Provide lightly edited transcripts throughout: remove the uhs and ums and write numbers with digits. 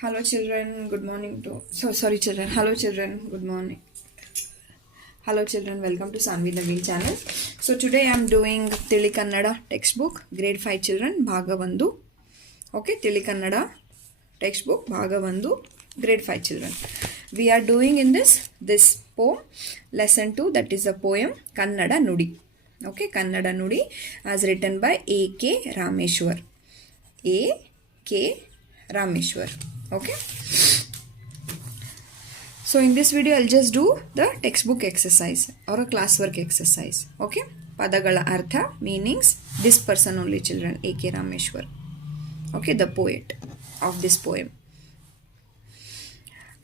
Hello children, good morning to sorry children. Hello children, good morning. Hello children, welcome to Sanvi Naveen channel. So today I am doing Tili Kannada textbook grade 5 children Bhaga 1. Okay, Tili Kannada textbook Bhaga 1 grade 5 children. We are doing in this poem lesson 2, that is a poem Kannada Nudi. Okay, Kannada Nudi as written by A.K. Rameshwar. A.K. Rameshwar. Okay, so in this video I'll just do the textbook exercise or a classwork exercise. Okay, padagala artha, meanings, this person only children, A.K. Rameshwar. Okay, the poet of this poem.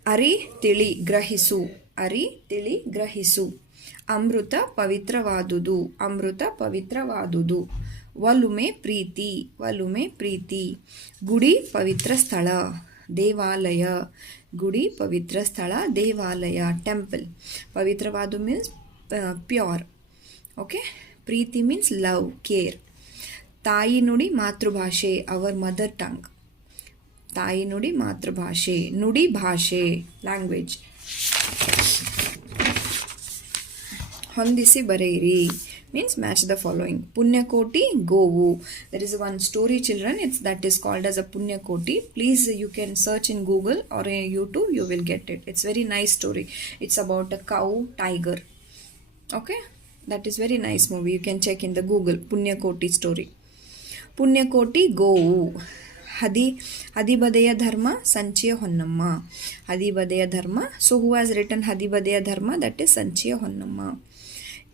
Ari tili grahisu, ari tili grahisu, ಅಮೃತ ಪವಿತ್ರವಾದುದು, ಅಮೃತ ಪವಿತ್ರವಾದುದು, ಒಲುಮೆ ಪ್ರೀತಿ, ಒಲುಮೆ ಪ್ರೀತಿ, ಗುಡಿ ಪವಿತ್ರ ಸ್ಥಳ, ದೇವಾಲಯ, ಗುಡಿ ಪವಿತ್ರ ಸ್ಥಳ, ದೇವಾಲಯ, temple. ಪವಿತ್ರವಾದು means pure. Okay, ಪ್ರೀತಿ ಮೀನ್ಸ್ ಲವ್, ಕೇರ್. ತಾಯಿ ನುಡಿ ಮಾತೃಭಾಷೆ, ಅವರ್ ಮದರ್ ಟಂಗ್. ತಾಯಿ ನುಡಿ ಮಾತೃಭಾಷೆ, ನುಡಿ ಭಾಷೆ, ಲ್ಯಾಂಗ್ವೇಜ್. ಹೊಂದಿಸಿ ಬರೆಯಿರಿ means match the following. Punyakoti Govu. There is one story children, that is called as a Punyakoti. Please, you can search in Google or in YouTube, you will get it. It's very nice story. It's about a cow, tiger. Okay, that is very nice movie. You can check in the Google Punyakoti story. Punyakoti Govu. ಹದಿಬದೆಯ ಧರ್ಮ ಸಂಚಿಯ ಹೊನ್ನಮ್ಮ. ಹದಿಬದೆಯ ಧರ್ಮ. So who has written ಹದಿಬದೆಯ ಧರ್ಮ? That is ಸಂಚಿಯ Honnamma.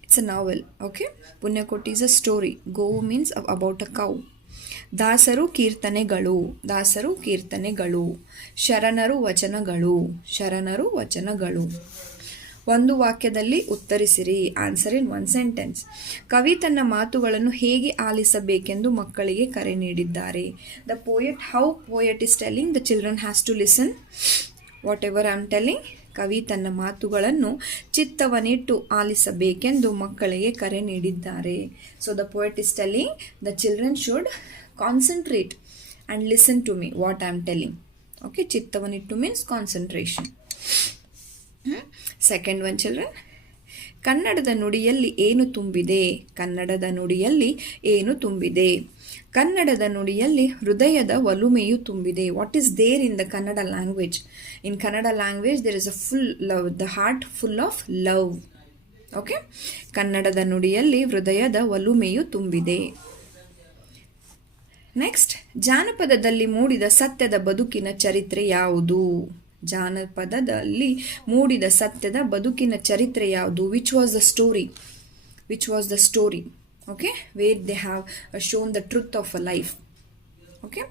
It's a novel. Okay, Punyakoti is a story. Govu means about a cow. ದಾಸರು ಕೀರ್ತನೆಗಳು, ದಾಸರು ಕೀರ್ತನೆಗಳು, ಶರಣರು ವಚನಗಳು, ಶರಣರು ವಚನಗಳು. ಒಂದು ವಾಕ್ಯದಲ್ಲಿ ಉತ್ತರಿಸಿರಿ, ಆನ್ಸರ್ ಇನ್ ಒನ್ ಸೆಂಟೆನ್ಸ್. ಕವಿ ತನ್ನ ಮಾತುಗಳನ್ನು ಹೇಗೆ ಆಲಿಸಬೇಕೆಂದು ಮಕ್ಕಳಿಗೆ ಕರೆ ನೀಡಿದ್ದಾರೆ. The poet, how poet is telling, the children has to listen whatever I am telling. ಕವಿ ತನ್ನ ಮಾತುಗಳನ್ನು ಚಿತ್ತವನಿಟ್ಟು ಆಲಿಸಬೇಕೆಂದು ಮಕ್ಕಳಿಗೆ ಕರೆ ನೀಡಿದ್ದಾರೆ. So the poet is telling the children should concentrate and listen to me what I am telling. Okay, ಚಿತ್ತವನಿಟ್ಟು means concentration. Second one children, ಕನ್ನಡದ ನುಡಿಯಲ್ಲಿ ಏನು ತುಂಬಿದೆ, ಕನ್ನಡದ ನುಡಿಯಲ್ಲಿ ಏನು ತುಂಬಿದೆ. ಕನ್ನಡದ ನುಡಿಯಲ್ಲಿ ಹೃದಯದ ಒಲುಮೆಯು ತುಂಬಿದೆ. What is there in the Kannada language? In Kannada language there is a full love, the heart full of love. Okay, ಕನ್ನಡದ ನುಡಿಯಲ್ಲಿ ಹೃದಯದ ಒಲುಮೆಯು ತುಂಬಿದೆ. ನೆಕ್ಸ್ಟ್, ಜಾನಪದದಲ್ಲಿ ಮೂಡಿದ ಸತ್ಯದ ಬದುಕಿನ ಚರಿತ್ರೆ ಯಾವುದು? ಜಾನಪದದಲ್ಲಿ ಮೂಡಿದ ಸತ್ಯದ ಬದುಕಿನ ಚರಿತ್ರೆ ಯಾವುದು? Which was the story? Which was the story? Okay, where they have shown the truth of a life. Okay,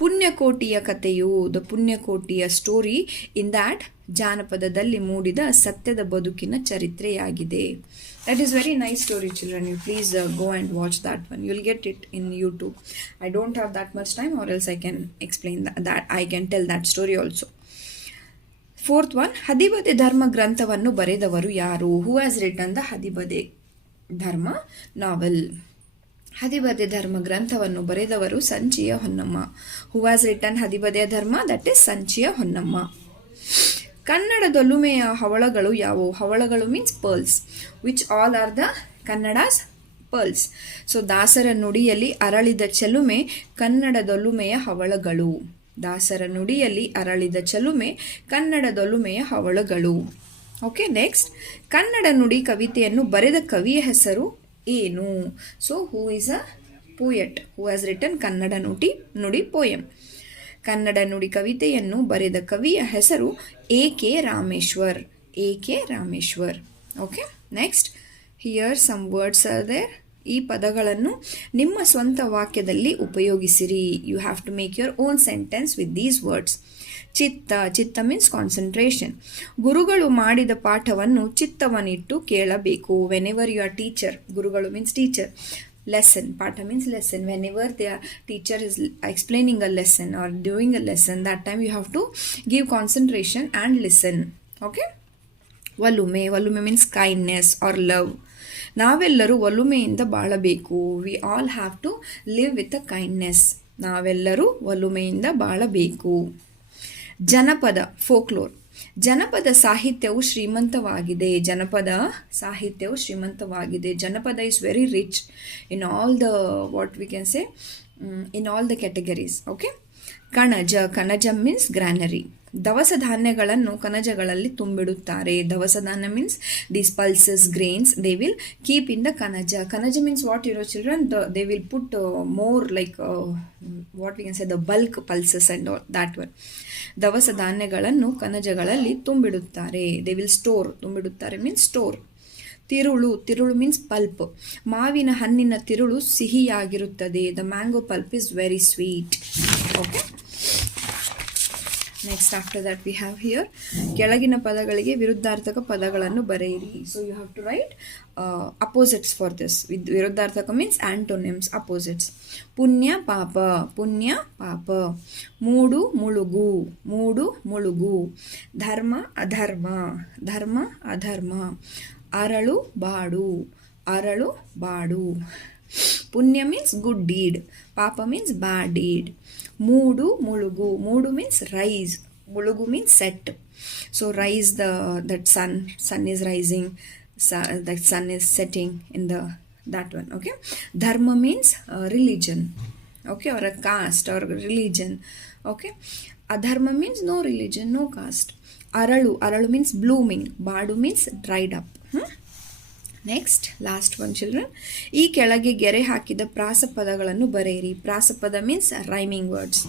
ಪುಣ್ಯಕೋಟಿಯ ಕಥೆಯು, ದ ಪುಣ್ಯಕೋಟಿಯ ಸ್ಟೋರಿ ಇನ್ ದ್ಯಾಟ್ ಜಾನಪದದಲ್ಲಿ ಮೂಡಿದ ಸತ್ಯದ ಬದುಕಿನ ಚರಿತ್ರೆಯಾಗಿದೆ. That is very nice story children. You please go and watch that one. You'll get it in YouTube. I don't have that much time, or else I can explain that I can tell that story also. Fourth one, ಹದಿಬದೆ Dharma ಗ್ರಂಥವನ್ನು ಬರೆದವರು ಯಾರು? Who has written the Hadibade Dharma novel. Hadibade Dharma ಗ್ರಂಥವನ್ನು ಬರೆದವರು Sanchiya Honnamma. Who has written ಹದಿಬದೆಯ ಧರ್ಮ? That is Sanchiya Honnamma. ಕನ್ನಡದೊಲುಮೆಯ ಹವಳಗಳು ಯಾವುವು? ಹವಳಗಳು means pearls. Which all are the Kannada's pearls? So ದಾಸರ ನುಡಿಯಲ್ಲಿ ಅರಳಿದ ಚೆಲುಮೆ ಕನ್ನಡದೊಲುಮೆಯ ಹವಳಗಳು. ದಾಸರ ನುಡಿಯಲ್ಲಿ ಅರಳಿದ ಚೆಲುಮೆ ಕನ್ನಡದೊಲುಮೆಯ ಹವಳಗಳು. ಓಕೆ, ನೆಕ್ಸ್ಟ್, ಕನ್ನಡ ನುಡಿ ಕವಿತೆಯನ್ನು ಬರೆದ ಕವಿಯ ಹೆಸರು ಏನು? So who is a poet who has written Kannada ನುಡಿ ಪೋಯಮ್? ಕನ್ನಡ ನುಡಿ ಕವಿತೆಯನ್ನು ಬರೆದ ಕವಿಯ ಹೆಸರು A.K. Rameshwar. A.K. Rameshwar. Okay, next, here some words are there. ಈ ಪದಗಳನ್ನು ನಿಮ್ಮ ಸ್ವಂತ ವಾಕ್ಯದಲ್ಲಿ ಉಪಯೋಗಿಸಿರಿ. You have to make your own sentence with these words. ಚಿತ್ತ, ಚಿತ್ತ ಮೀನ್ಸ್ ಕಾನ್ಸಂಟ್ರೇಷನ್. ಗುರುಗಳು ಮಾಡಿದ ಪಾಠವನ್ನು ಚಿತ್ತವನ್ನಿಟ್ಟು ಕೇಳಬೇಕು. Whenever you are teacher, ಗುರುಗಳು ಮೀನ್ಸ್ ಟೀಚರ್. Lesson, ಪಾಠ means lesson. Whenever the teacher is explaining a lesson or doing a lesson, that time you have to give concentration and listen. Okay, ಒಲುಮೆ, ಒಲುಮೆ means kindness or love. ನಾವೆಲ್ಲರೂ ಒಲುಮೆಯಿಂದ ಬಾಳಬೇಕು. We all have to live with a kindness. ನಾವೆಲ್ಲರೂ ಒಲುಮೆಯಿಂದ ಬಾಳಬೇಕು. ಜನಪದ folklore. ಜನಪದ ಸಾಹಿತ್ಯವು ಶ್ರೀಮಂತವಾಗಿದೆ. ಜನಪದ is very rich in all the what we can say in all the categories. Okay. ಕಣಜ ಮೀನ್ಸ್ ಗ್ರಾನರಿ. ದವಸ ಧಾನ್ಯಗಳನ್ನು ಕಣಜಗಳಲ್ಲಿ ತುಂಬಿಡುತ್ತಾರೆ. ದವಸ ಧಾನ್ಯ means these pulses, grains, they will keep in the kanaja. Kanaja means what, children? They will put more like what we can say the bulk pulses and all, that one. ದವಸ ಧಾನ್ಯಗಳನ್ನು ಕಣಜಗಳಲ್ಲಿ ತುಂಬಿಡುತ್ತಾರೆ. They will store. ತುಂಬಿಡುತ್ತಾರೆ means store. ತಿರುಳು means pulp. ಮಾವಿನ ಹಣ್ಣಿನ ತಿರುಳು ಸಿಹಿಯಾಗಿರುತ್ತದೆ. The mango pulp is very sweet. Okay. Next after that we have here ಕೆಳಗಿನ ಪದಗಳಿಗೆ ವಿರುದ್ಧಾರ್ಥಕ ಪದಗಳನ್ನು ಬರೆಯಿರಿ. So you have to write opposites for this. ವಿರುದ್ಧಾರ್ಥಕ ಮೀನ್ಸ್ ಆಂಟೋನಿಮ್ಸ್, ಅಪೋಸಿಟ್ಸ್. ಪುಣ್ಯ ಪಾಪ. ಮೂಡು ಮುಳುಗು. ಧರ್ಮ ಅಧರ್ಮ. ಅರಳು ಬಾಡು. ಪುಣ್ಯ ಮೀನ್ಸ್ ಗುಡ್ ಡೀಡ್. ಪಾಪ ಮೀನ್ಸ್ ಬ್ಯಾಡ್ ಡೀಡ್. ಮುಳುಗು ಮೀನ್ಸ್ ರೈಸ್. ಮುಳುಗು means set. So rise that sun is rising, that sun is setting in that one. Okay. Dharma means religion. Okay, or a caste or religion. Okay. Adharma means no religion, no caste. Aralu means blooming. Badu means dried up. Next last one children. ಈ ಕೆಳಗೆ ಗೆರೆ ಹಾಕಿದ ಪ್ರಾಸಪದಗಳನ್ನು ಬರೆಯಿರಿ. ಪ್ರಾಸಪದ means rhyming words.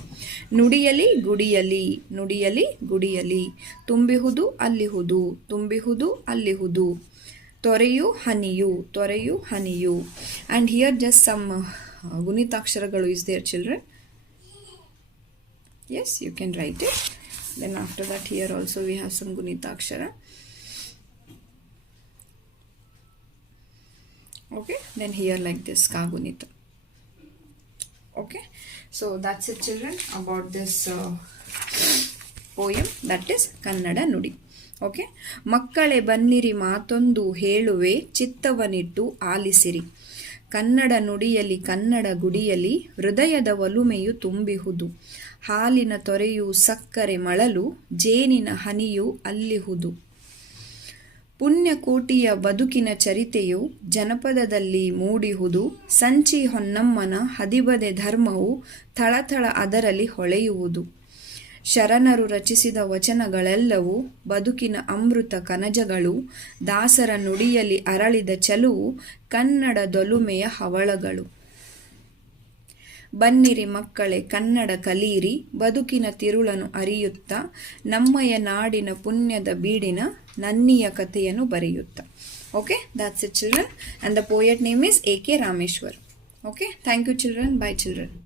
ನುಡಿಯಲಿ ಗುಡಿಯಲಿ. ತುಂಬಿಹುದು ಅಲ್ಲಿಹುದು. ತೊರೆಯು ಹನಿಯು. ಆ್ಯಂಡ್ ಹಿಯರ್ ಜಸ್ಟ್ ಸಮ್ ಗುಣಿತಾಕ್ಷರಗಳು is there children. Yes, you can write it. Then after that here also we have some Gunitakshara. Okay, then here like this Kagunita. Okay, so that's it children about this poem, that is Kannada Nudi. Okay. ಮಕ್ಕಳೇ ಬನ್ನಿರಿ ಮಾತೊಂದು ಹೇಳುವೆ ಚಿತ್ತವನಿಟ್ಟು ಆಲಿಸಿರಿ. ಕನ್ನಡ ನುಡಿಯಲಿ ಕನ್ನಡ ಗುಡಿಯಲಿ ಹೃದಯದ ಒಲುಮೆಯು ತುಂಬಿಹುದು. ಹಾಲಿನ ತೊರೆಯು ಸಕ್ಕರೆ ಮಳಲು ಜೇನಿನ ಹನಿಯು ಅಲ್ಲಿಹುದು. ಪುಣ್ಯಕೋಟಿಯ ಬದುಕಿನ ಚರಿತೆಯು ಜನಪದದಲ್ಲಿ ಮೂಡಿಹುದು. ಸಂಚಿ ಹೊನ್ನಮ್ಮನ ಹದಿಬದೆ ಧರ್ಮವು ಥಳಥಳ ಅದರಲ್ಲಿ ಹೊಳೆಯುವುದು. ಶರಣರು ರಚಿಸಿದ ವಚನಗಳೆಲ್ಲವೂ ಬದುಕಿನ ಅಮೃತ ಕನಜಗಳು. ದಾಸರ ನುಡಿಯಲ್ಲಿ ಅರಳಿದ ಚೆಲುವು ಕನ್ನಡದೊಲುಮೆಯ ಹವಳಗಳು. ಬನ್ನಿರಿ ಮಕ್ಕಳೇ ಕನ್ನಡ ಕಲಿಯಿರಿ ಬದುಕಿನ ತಿರುಳನ್ನು ಅರಿಯುತ್ತ. ನಮ್ಮಯ ನಾಡಿನ ಪುಣ್ಯದ ಬೀಡಿನ ನನ್ನಿಯ ಕಥೆಯನ್ನು ಬರೆಯುತ್ತ. Okay, that's it children. And the poet name is A.K. Rameshwar. Okay, thank you children. Bye children.